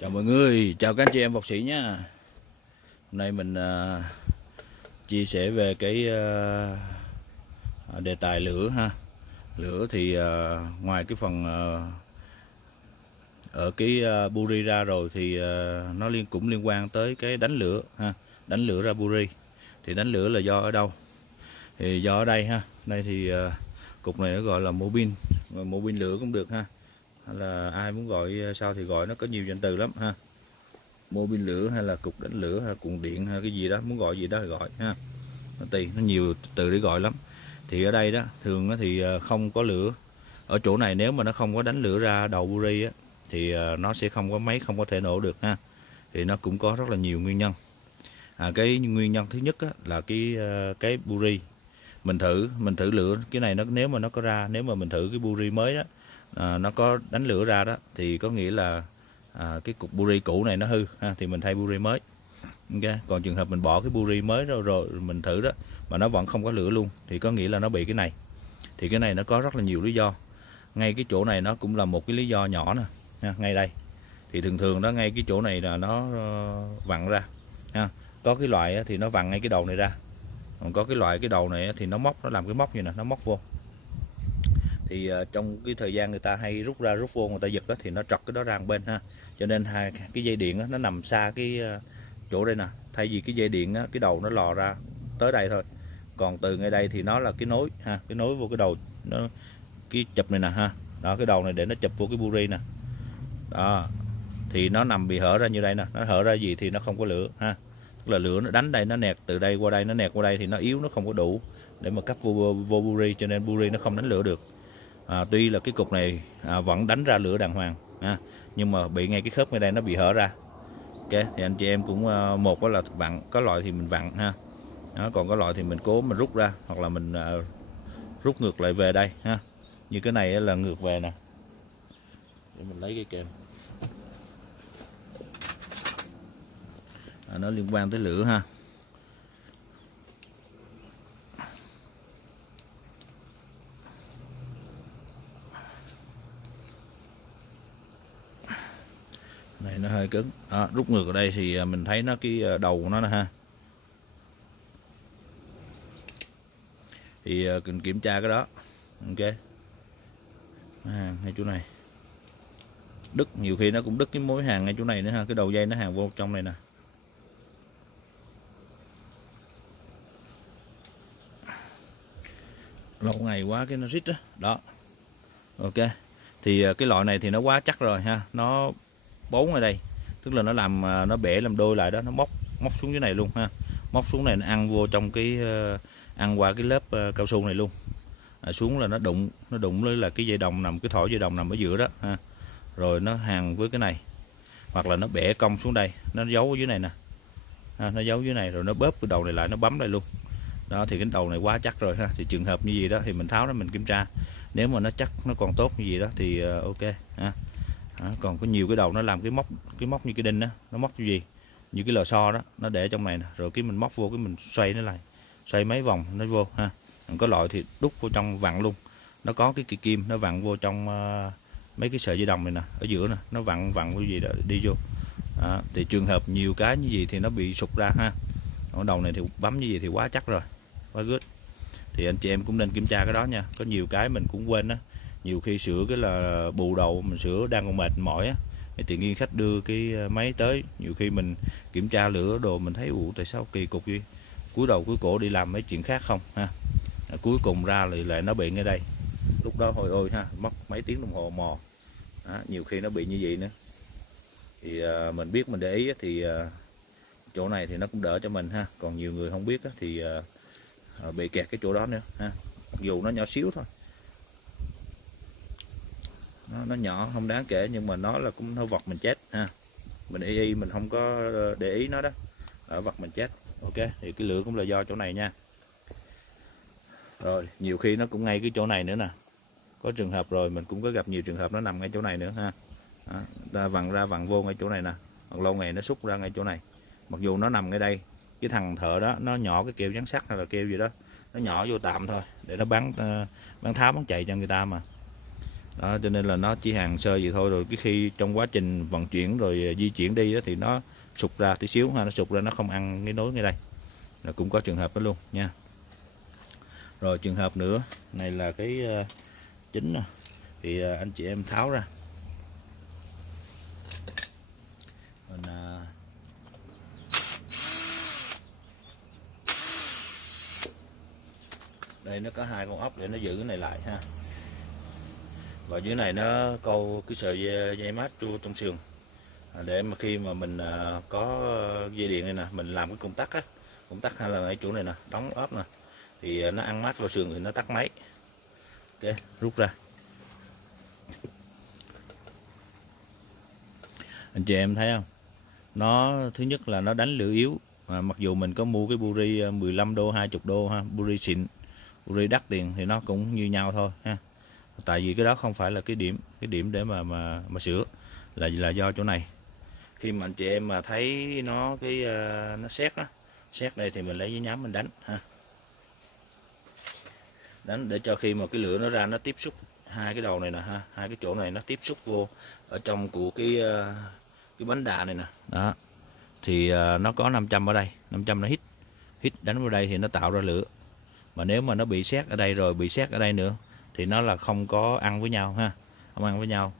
Chào mọi người, chào các anh chị em võ sĩ nhé. Hôm nay mình chia sẻ về cái đề tài lửa ha. Lửa thì ngoài cái phần ở cái buri ra rồi thì nó cũng liên quan tới cái đánh lửa ha. Đánh lửa ra buri. Thì đánh lửa là do ở đâu? Thì do ở đây ha. Đây thì cục này nó gọi là mô pin lửa cũng được ha. Hay là ai muốn gọi sao thì gọi, nó có nhiều danh từ lắm ha. Mô pin lửa hay là cục đánh lửa hay cuộn điện hay cái gì đó, muốn gọi gì đó thì gọi ha. Nó nhiều từ để gọi lắm. Thì ở đây đó thường thì không có lửa ở chỗ này. Nếu mà nó không có đánh lửa ra đầu buri á thì nó sẽ không có máy, không có thể nổ được ha. Thì nó cũng có rất là nhiều nguyên nhân. Cái nguyên nhân thứ nhất á, là cái buri mình thử lửa cái này, nếu mà nó có ra, nếu mà mình thử cái buri mới đó nó có đánh lửa ra đó thì có nghĩa là cái cục buri cũ này nó hư ha, thì mình thay buri mới. Okay. Còn trường hợp mình bỏ cái buri mới rồi mình thử đó mà nó vẫn không có lửa luôn thì có nghĩa là nó bị cái này. Thì cái này nó có rất là nhiều lý do. Ngay cái chỗ này nó cũng là một cái lý do nhỏ nè ha, ngay đây thì thường đó, ngay cái chỗ này là nó vặn ra ha. Có cái loại thì nó vặn ngay cái đầu này ra, còn có cái loại cái đầu này thì nó móc, nó làm cái móc như nè, nó móc vô. Thì trong cái thời gian người ta hay rút ra rút vô, người ta giật đó thì nó trật cái đó ra một bên ha. Cho nên hai cái dây điện đó, nó nằm xa cái chỗ đây nè. Thay vì cái dây điện đó, cái đầu nó lò ra tới đây thôi, còn từ ngay đây thì nó là cái nối ha, cái nối vô cái đầu nó, cái chụp này nè ha. Đó, cái đầu này để nó chụp vô cái buri nè. Đó thì nó nằm bị hở ra như đây nè. Nó hở ra gì thì nó không có lửa ha. Tức là lửa nó đánh đây, nó nẹt từ đây qua đây, nó nẹt qua đây thì nó yếu, nó không có đủ để mà cắt vô buri, cho nên buri nó không đánh lửa được. Tuy là cái cục này vẫn đánh ra lửa đàng hoàng nhưng mà bị ngay cái khớp ngay đây nó bị hở ra. Ok, thì anh chị em cũng một là vặn, có loại thì mình vặn ha. Đó, còn có loại thì mình cố mình rút ra, hoặc là mình rút ngược lại về đây ha. Như cái này là ngược về nè, để mình lấy cái kềm. Nó liên quan tới lửa ha. Này nó hơi cứng. Đó, rút ngược ở đây thì mình thấy nó cái đầu của nó nè ha. Thì cần kiểm tra cái đó. Ok, ngay chỗ này đứt, nhiều khi nó cũng đứt cái mối hàng ngay chỗ này nữa ha. Cái đầu dây nó hàng vô trong này nè. Lâu ngày quá cái nó rít đó. Đó. Ok. Thì cái loại này thì nó quá chắc rồi ha. Nó bấu ở đây, tức là nó làm nó bẻ làm đôi lại đó, nó móc xuống dưới này luôn ha. Móc xuống này nó ăn vô trong cái ăn qua cái lớp cao su này luôn. Xuống là nó đụng với là cái dây đồng nằm, cái thỏi dây đồng nằm ở giữa đó ha. Rồi nó hàng với cái này, hoặc là nó bẻ cong xuống đây, nó giấu ở dưới này nè ha, nó giấu dưới này rồi nó bóp cái đầu này lại, nó bấm đây luôn. Đó thì cái đầu này quá chắc rồi ha. Thì trường hợp như gì đó thì mình tháo ra mình kiểm tra. Nếu mà nó chắc, nó còn tốt như gì đó thì ok ha. Còn có nhiều cái đầu nó làm cái móc như cái đinh đó, nó móc như gì, như cái lò xo đó, nó để trong này nè, rồi cái mình móc vô, cái mình xoay nó lại, xoay mấy vòng nó vô ha. Còn có loại thì đút vô trong vặn luôn, nó có cái kim kim nó vặn vô trong mấy cái sợi dây đồng này nè, ở giữa nè, nó vặn cái gì đó đi vô. Thì trường hợp nhiều cái như gì thì nó bị sụt ra ha. Ở đầu này thì bấm như gì thì quá chắc rồi, quá good. Thì anh chị em cũng nên kiểm tra cái đó nha. Có nhiều cái mình cũng quên á. Nhiều khi sửa cái là bù đầu, mình sửa đang còn mệt mỏi á, thì tự nhiên khách đưa cái máy tới, nhiều khi mình kiểm tra lửa đồ mình thấy tại sao kỳ cục gì, cúi đầu cúi cổ đi làm mấy chuyện khác không ha. Cuối cùng ra lại nó bị ngay đây. Lúc đó hồi ôi ha, mất mấy tiếng đồng hồ mò. Nhiều khi nó bị như vậy nữa. Thì mình biết, mình để ý thì chỗ này thì nó cũng đỡ cho mình ha. Còn nhiều người không biết thì bị kẹt cái chỗ đó nữa ha. Mặc dù nó nhỏ xíu thôi, nó nhỏ không đáng kể, nhưng mà nó là cũng nó vật mình chết ha. Mình mình không có để ý nó đó, ở vật mình chết. Ok, thì cái lửa cũng là do chỗ này nha. Rồi nhiều khi nó cũng ngay cái chỗ này nữa nè. Có trường hợp rồi, mình cũng có gặp nhiều trường hợp nó nằm ngay chỗ này nữa ha. Ta vặn ra vặn vô ngay chỗ này nè, còn lâu ngày nó xúc ra ngay chỗ này. Mặc dù nó nằm ngay đây, cái thằng thợ đó nó nhỏ cái keo dán sắt hay là keo gì đó, nó nhỏ vô tạm thôi để nó bắn tháo bắn chạy cho người ta mà. Đó, cho nên là nó chỉ hàng sơ vậy thôi, rồi cái khi trong quá trình vận chuyển rồi di chuyển đi đó, thì nó sụt ra tí xíu ha, nó sụt ra nó không ăn cái nối ngay đây, là cũng có trường hợp đó luôn nha. Rồi trường hợp nữa này là cái chính nè, thì anh chị em tháo ra mình đây nó có hai con ốc để nó giữ cái này lại ha, và dưới này nó câu cái sợi dây mát tru trong sườn, để mà khi mà mình có dây điện này nè, mình làm cái công tắc hay là ở chỗ này nè, đóng ốp nè, thì nó ăn mát vào sườn thì nó tắt máy. Ok, rút ra. Anh chị em thấy không, nó thứ nhất là nó đánh lửa yếu, mặc dù mình có mua cái buri 15 đô 20 đô ha, buri xịn, buri đắt tiền thì nó cũng như nhau thôi ha. Tại vì cái đó không phải là cái điểm để mà sửa, là do chỗ này. Khi mà anh chị em mà thấy nó nó sét đây thì mình lấy giấy nhám mình đánh ha, đánh để cho khi mà cái lửa nó ra nó tiếp xúc hai cái đầu này nè ha, hai cái chỗ này nó tiếp xúc vô ở trong của cái bánh đà này nè, đó thì nó có 500 ở đây, 500 nó hít đánh vào đây thì nó tạo ra lửa. Mà nếu mà nó bị sét ở đây rồi bị sét ở đây nữa thì nó là không có ăn với nhau ha, không ăn với nhau.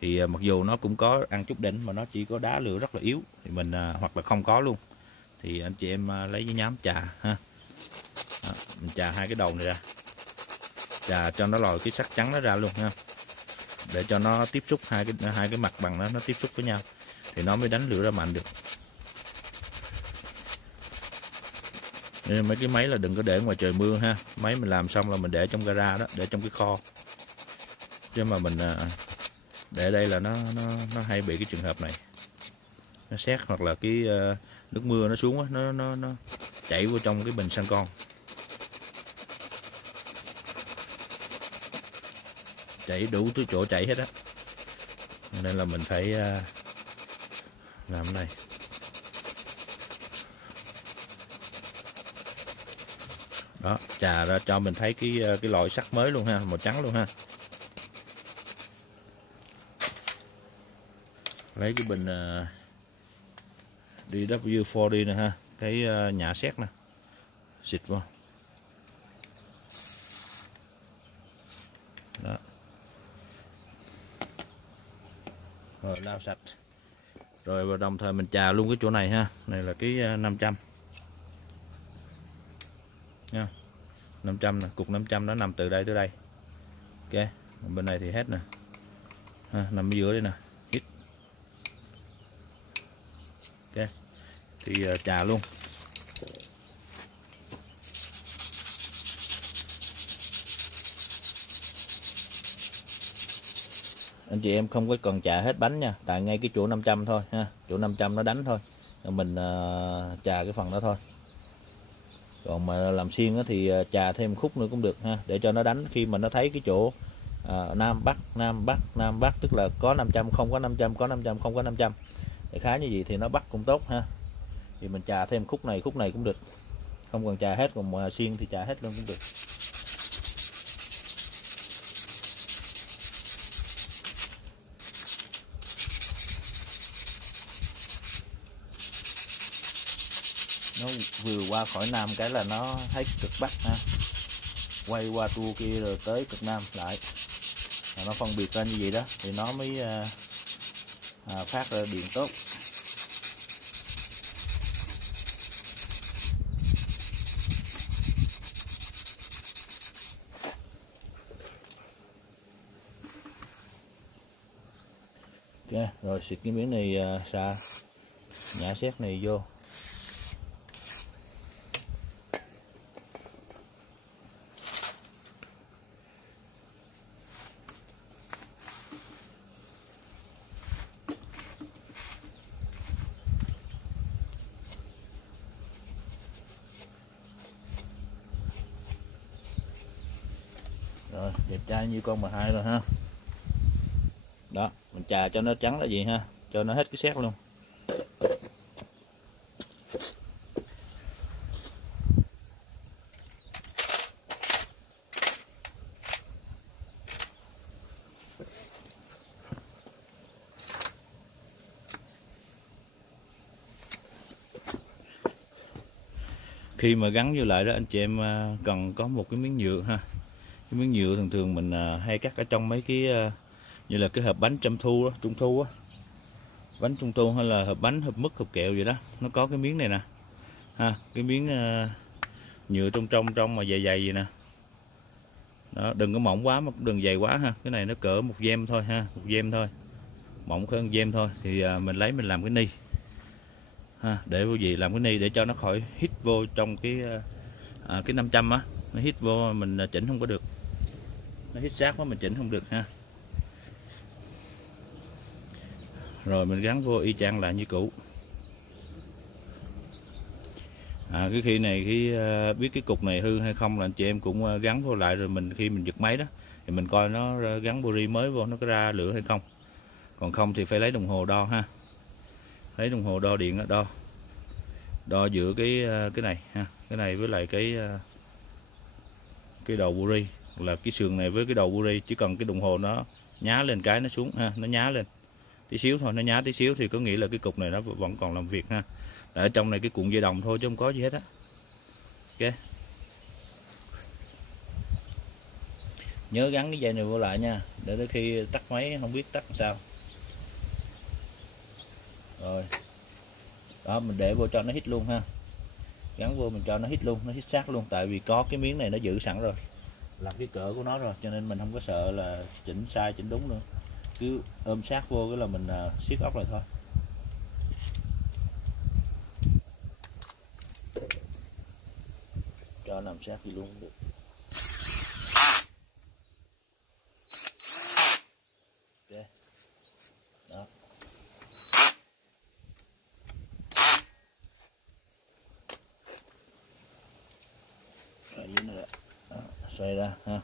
Thì mặc dù nó cũng có ăn chút đỉnh mà nó chỉ có đá lửa rất là yếu, thì mình hoặc là không có luôn, thì anh chị em lấy giấy nhám chà ha. Đó, mình chà hai cái đầu này ra, chà cho nó lòi cái sắt trắng nó ra luôn ha, để cho nó tiếp xúc hai cái mặt bằng nó tiếp xúc với nhau thì nó mới đánh lửa ra mạnh được. Nên mấy cái máy là đừng có để ngoài trời mưa ha, máy mình làm xong là mình để trong gara đó, để trong cái kho, chứ mà mình để đây là nó hay bị cái trường hợp này, nó sét hoặc là cái nước mưa nó xuống á, nó chảy vô trong cái bình xăng con. Chảy đủ thứ chỗ chảy hết á, nên là mình phải làm cái này. Đó, chà ra cho mình thấy cái loại sắt mới luôn ha, màu trắng luôn ha. Lấy cái bình DW40 nè ha, cái nhả sét nè, xịt vô. Đó. Rồi lau sạch. Rồi và đồng thời mình chà luôn cái chỗ này ha, này là cái 500 nha, 500 nè, cục 500 nó nằm từ đây tới đây. Ok, bên này thì hết nè ha, nằm ở giữa đây nè, hít. Ok, thì chà luôn. Anh chị em không có cần chà hết bánh nha, tại ngay cái chỗ 500 thôi ha, chỗ 500 nó đánh thôi, mình chà cái phần đó thôi. Còn mà làm xiên thì chà thêm khúc nữa cũng được ha, để cho nó đánh khi mà nó thấy cái chỗ Nam Bắc, tức là có 500 không có 500, có 500 không có 500, để khá như vậy thì nó bắt cũng tốt ha. Thì mình chà thêm khúc này cũng được, không cần chà hết, còn mà xiên thì chà hết luôn cũng được. Nó vừa qua khỏi Nam cái là nó thấy cực Bắc ha, quay qua tua kia rồi tới cực Nam lại, nó phân biệt ra như vậy đó thì nó mới phát ra điện tốt. Ok, rồi xịt cái miếng này xà nhả sét này vô. Rồi đẹp trai như con bà hai rồi ha. Đó, mình chà cho nó trắng là gì ha, cho nó hết cái sét luôn. Khi mà gắn vô lại đó anh chị em cần có một cái miếng nhựa ha. Cái miếng nhựa thường thường mình hay cắt ở trong mấy cái như là cái hộp bánh trung thu á, bánh trung thu hay là hộp bánh, hộp mứt, hộp kẹo gì đó, nó có cái miếng này nè ha, cái miếng nhựa trong mà dày dày gì nè. Đó, đừng có mỏng quá mà cũng đừng dày quá ha. Cái này nó cỡ một gem thôi ha, một gem thôi, mỏng hơn gem thôi. Thì mình lấy mình làm cái ni ha, để vô gì làm cái ni để cho nó khỏi hít vô trong cái 500 á, nó hít vô mình chỉnh không có được, nó hít sát quá mình chỉnh không được ha. Rồi mình gắn vô y chang lại như cũ. Cái khi này biết cái cục này hư hay không là anh chị em cũng gắn vô lại, rồi khi mình giật máy đó thì mình coi nó gắn buri mới vô nó có ra lửa hay không. Còn không thì phải lấy đồng hồ đo ha, lấy đồng hồ đo điện đó, đo giữa cái này ha, cái này với lại cái đầu buri, là cái sườn này với cái đầu buri. Chỉ cần cái đồng hồ nó nhá lên cái nó xuống ha, nó nhá lên tí xíu thôi, nó nhá tí xíu thì có nghĩa là cái cục này nó vẫn còn làm việc ha. Ở trong này cái cuộn dây đồng thôi chứ không có gì hết á. Ok, nhớ gắn cái dây này vô lại nha, để tới khi tắt máy không biết tắt làm sao. Rồi đó, mình để vô cho nó hít luôn ha, gắn vô mình cho nó hít luôn, nó hít sát luôn. Tại vì có cái miếng này nó giữ sẵn rồi, là cái cỡ của nó rồi, cho nên mình không có sợ là chỉnh sai chỉnh đúng nữa, cứ ôm sát vô cái là mình siết ốc lại thôi. Cho nằm sát gì luôn được. Ok, đó. Xoay dưới này đó, xoay ra ha,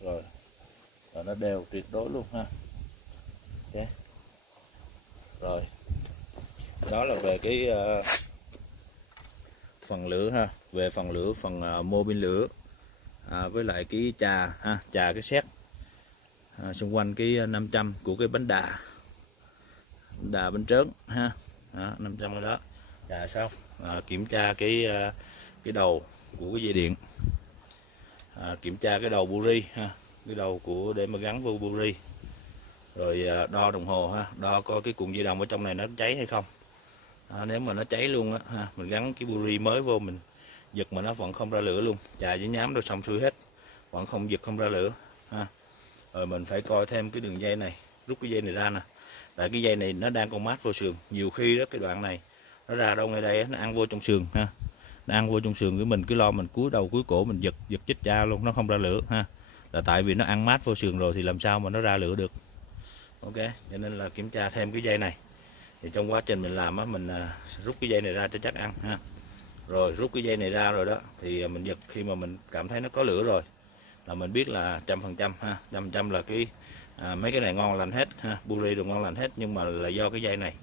rồi nó đều tuyệt đối luôn ha. Ok, rồi đó là về cái phần lửa ha, về phần lửa, phần mô pin lửa với lại cái chà ha, chà cái xét xung quanh cái 500 của cái bánh đà bánh trớn ha. Đó, 500 rồi đó, chà xong kiểm tra cái đầu của cái dây điện, kiểm tra cái đầu buri ha, cái đầu của để mà gắn vô buri, rồi đo đồng hồ ha, đo coi cái cuộn dây đồng ở trong này nó cháy hay không. Nếu mà nó cháy luôn á ha, mình gắn cái buri mới vô mình giật mà nó vẫn không ra lửa luôn, chà với nhám rồi xong xuôi hết vẫn không giật không ra lửa ha. Rồi mình phải coi thêm cái đường dây này, rút cái dây này ra nè, tại cái dây này nó đang còn mát vô sườn. Nhiều khi đó cái đoạn này nó ra đâu ngay đây nó ăn vô trong sườn ha, nó ăn vô trong sườn của mình, cứ lo mình cúi đầu cúi cổ mình giật chết cha luôn, nó không ra lửa ha, là tại vì nó ăn mát vô sườn rồi thì làm sao mà nó ra lửa được. Ok, cho nên là kiểm tra thêm cái dây này. Thì trong quá trình mình làm á, mình rút cái dây này ra cho chắc ăn ha. Rồi rút cái dây này ra rồi đó thì mình giật, khi mà mình cảm thấy nó có lửa rồi là mình biết là 100% ha, 100% là cái mấy cái này ngon lành hết ha, buri đều ngon lành hết. Nhưng mà là do cái dây này,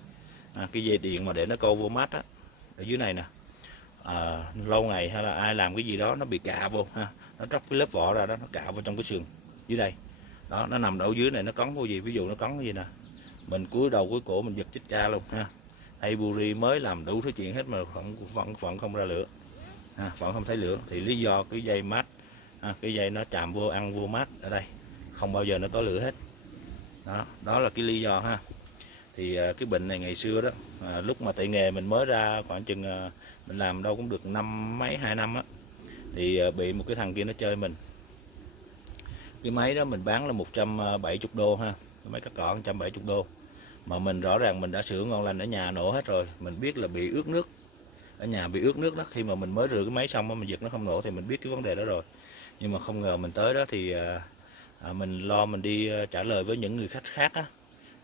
cái dây điện mà để nó câu vô mát á, ở dưới này nè, lâu ngày hay là ai làm cái gì đó nó bị cạ vô ha, nó tróc cái lớp vỏ ra đó, nó cạ vào trong cái sườn dưới đây đó, nó nằm đâu dưới này, nó cắn vô gì, ví dụ nó cắn cái gì nè, mình cúi đầu cúi cổ mình giật chết cha luôn ha. Hay buri mới làm đủ thứ chuyện hết mà vẫn không ra lửa ha, vẫn không thấy lửa, thì lý do cái dây mát cái dây nó chạm vô ăn vô mát ở đây, không bao giờ nó có lửa hết. Đó là cái lý do ha. Thì cái bệnh này ngày xưa đó, lúc mà tại nghề mình mới ra khoảng chừng mình làm đâu cũng được 2 năm á, thì bị một cái thằng kia nó chơi mình. Cái máy đó mình bán là 170 đô ha, cái máy cắt cỏ 170 đô. Mà mình rõ ràng mình đã sửa ngon lành ở nhà nổ hết rồi, mình biết là bị ướt nước, ở nhà bị ướt nước đó. Khi mà mình mới rửa cái máy xong mình giật nó không nổ thì mình biết cái vấn đề đó rồi. Nhưng mà không ngờ mình tới đó thì mình lo mình đi trả lời với những người khách khác á,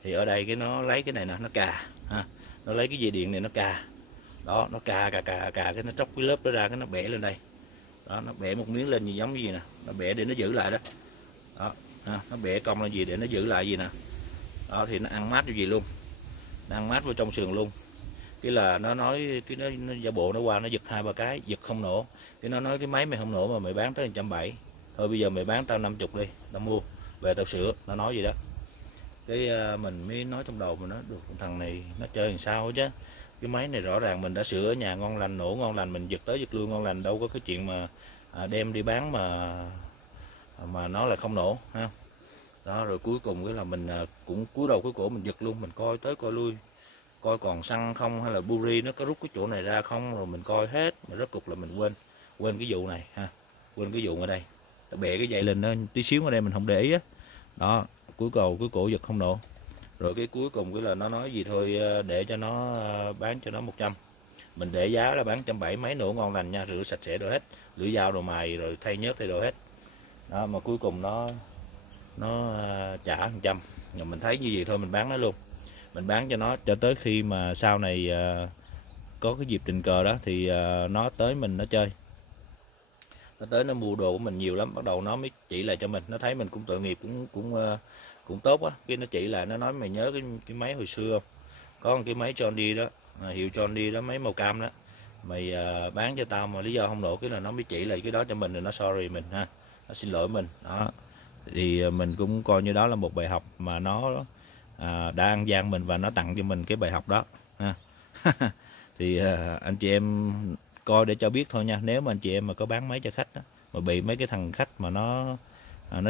thì ở đây cái nó lấy cái này nè, nó cà ha, nó lấy cái dây điện này nó cà đó, nó cà cái nó tróc cái lớp đó ra, cái nó bẻ lên đây đó, nó bẻ một miếng lên gì giống như gì nè, nó bẻ để nó giữ lại đó, nó bẻ cong là gì để nó giữ lại gì nè đó, thì nó ăn mát như gì luôn, nó ăn mát vô trong sườn luôn. Cái là nó nói cái nó giả bộ nó qua nó giật 2-3 cái giật không nổ, cái nó nói cái máy mày không nổ mà mày bán tới 170, thôi bây giờ mày bán tao 50 đi, tao mua về tao sửa, nó nói gì đó. Cái mình mới nói trong đầu mình, nó được thằng này nó chơi làm sao chứ, Cái máy này rõ ràng mình đã sửa ở nhà ngon lành, nổ ngon lành, mình giật tới giật lui ngon lành, đâu có cái chuyện mà đem đi bán mà nó lại không nổ ha. Đó, rồi cuối cùng cái là mình cũng cúi đầu cuối cổ mình giật luôn, mình coi tới coi lui, coi còn xăng không hay là buri nó có rút cái chỗ này ra không, rồi mình coi hết, mà rốt cục là mình quên cái vụ này ha, quên cái vụ ở đây, bẻ cái dây lên nó tí xíu ở đây mình không để ý á. Đó, cuối cổ giật không nổ. Rồi cái cuối cùng cái là nó nói gì thôi để cho nó bán cho nó 100, mình để giá là bán 170, máy nổ ngon lành nha, rửa sạch sẽ rồi hết, lưỡi dao đồ mài rồi thay nhớt thay đồ hết. Đó, mà cuối cùng nó trả 100, rồi mình thấy như vậy thôi mình bán nó luôn, mình bán cho nó cho tới khi mà sau này có cái dịp tình cờ đó thì nó tới mình nó chơi, nó tới nó mua đồ của mình nhiều lắm, bắt đầu nó mới chỉ lại cho mình, nó thấy mình cũng tội nghiệp, cũng tốt á, cái nó chỉ lại, nó nói mày nhớ cái máy hồi xưa không, có một cái máy John Deere đó, hiệu John Deere đó, máy màu cam đó, mày bán cho tao mà lý do không nổ, cái là nó mới chỉ lại cái đó cho mình, rồi nó sorry mình ha, nó xin lỗi mình. Đó thì mình cũng coi như đó là một bài học mà nó đã ăn gian mình và nó tặng cho mình cái bài học đó ha. Thì anh chị em coi để cho biết thôi nha, nếu mà anh chị em mà có bán máy cho khách đó, mà bị mấy cái thằng khách mà nó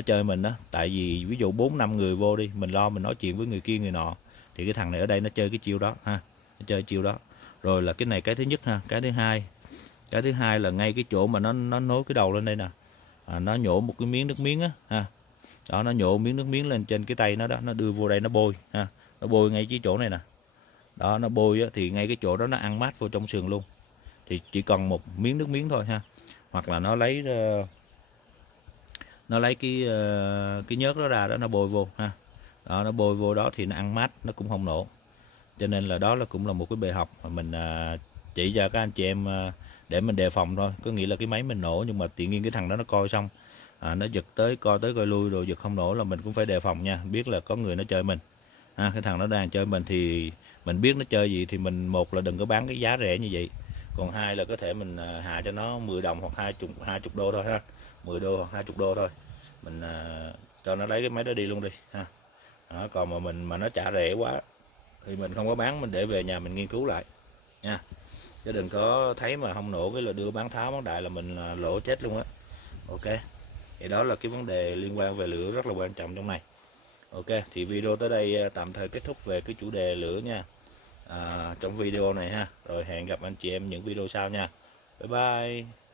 chơi mình đó, tại vì ví dụ 4-5 người vô đi, mình lo mình nói chuyện với người kia người nọ, thì cái thằng này ở đây nó chơi cái chiêu đó ha, nó chơi chiêu đó. Rồi là cái này cái thứ nhất ha, cái thứ hai là ngay cái chỗ mà nó nối cái đầu lên đây nè, nó nhổ một cái miếng nước miếng á ha. Đó, nó nhổ miếng nước miếng lên trên cái tay nó đó, nó đưa vô đây nó bôi ha, nó bôi ngay cái chỗ này nè. Đó, nó bôi á, thì ngay cái chỗ đó nó ăn mát vô trong sườn luôn, thì chỉ còn một miếng nước miếng thôi ha, hoặc là nó lấy cái nhớt đó ra đó, nó bôi vô ha. Đó, nó bôi vô đó thì nó ăn mát, nó cũng không nổ. Cho nên là đó cũng là một cái bài học mà mình chỉ cho các anh chị em để mình đề phòng thôi. Có nghĩa là cái máy mình nổ, nhưng mà tự nhiên cái thằng đó nó coi xong nó giật tới coi lui rồi giật không nổ là mình cũng phải đề phòng nha, biết là có người nó chơi mình ha. Cái thằng nó đang chơi mình thì mình biết nó chơi gì thì mình, một là đừng có bán cái giá rẻ như vậy, còn hai là có thể mình hạ cho nó 10 đồng hoặc 20 đô thôi ha, 10 đô hoặc 20 đô thôi, mình cho nó lấy cái máy đó đi luôn đi ha. Đó, còn mà nó trả rẻ quá thì mình không có bán, mình để về nhà mình nghiên cứu lại nha, chứ đừng có thấy mà không nổ cái là đưa bán tháo bán đại là mình lỗ chết luôn á. Ok, thì đó là cái vấn đề liên quan về lửa rất là quan trọng trong này. Ok, thì video tới đây tạm thời kết thúc về cái chủ đề lửa nha, trong video này ha. Rồi hẹn gặp anh chị em những video sau nha. Bye bye.